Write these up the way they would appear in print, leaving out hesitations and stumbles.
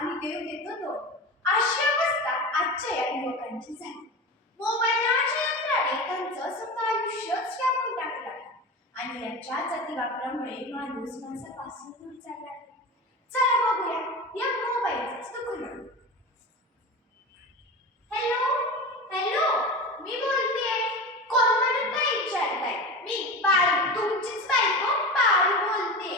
आणि देव देतो दोन. अशी अवस्था आजच्या या युवकांची झाली. मोबाईल नावाच्या यंत्राने त्यांचं स्वतः आयुष्यच व्यापून टाकलं आहे आणि याच्याच अतिवापरामुळे माणूस माणसापासून दूर चालला आहे. चला बघूया या मोबाईलच दुकान. हॅलो हॅलो, मी बोलतेय. कोण म्हणून काय विचारताय? मी पारू, तुमचीच बायको पारू बोलते.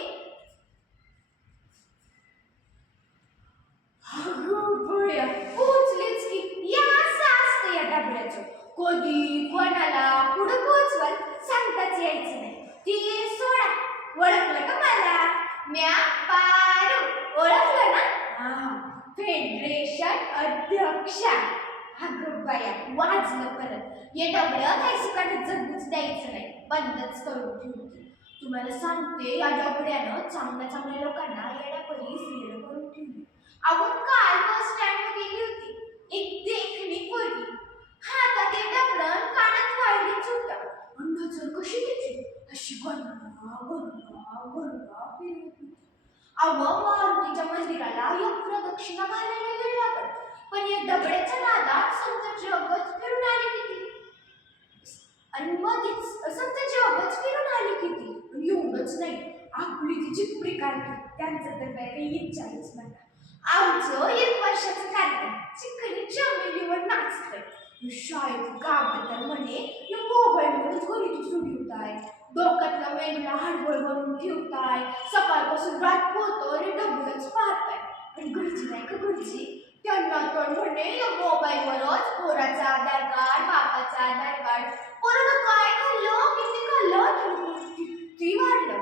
अगं बया, पोचलेच की. या असं असतं या डबऱ्याचं. कधी कोणाला पुढं पोचवाल सांगताच यायचं नाही. ती सोडा, ओळखलं का मला? म्या पारू, ओळखलं ना? हा, फेडरेशन अध्यक्षा. अगं बाया, वाजलं परत. हे डबडं काही सुखाने जगूच द्यायचं नाही, बंदच करून ठेवते. तुम्हाला सांगते, या डबड्यानं चांगल्या चांगल्या लोकांना येण्यापरी सील करून ठेवली. अहो, काल बस स्टँड गेली होती, एक देखणी पोरगी. हातात ते डबडं, कानात वायरीच होता. नजर कशी तिची अशी गणना गणना गणना फिरत होती. अहो, मारुतीच्या मंदिराला एक प्रदक्षिणा घालायला वेळ लागत, पण या डबड्याच्या नादात समजा जगच फिरून आली किती. आणि मध्येच समजा जगच फिरून आली किती. एवढंच नाही, आपली ती चिपरी काढली, त्यांचं तर काही इच्छाच म्हणा. आमचं 1 वर्षाचं कार्यक्रम चिखली चमेलीवर नाचतंय. शाळेत गाव तर म्हणे या मोबाईलवरच गणित सोडवताय, डोक्यातला मेंदूला हाडबळ बनवून ठेवताय, सकाळपासून रात पोहतो आणि डबडच पाहताय. आणि घरची नाही का घरची, त्यांना तर म्हणे या मोबाईलवरच पोराचा आधार कार्ड, बापाचा आधार कार्ड, पोरानं काय खाल्लं, किती खाल्लं, किती वाढलं.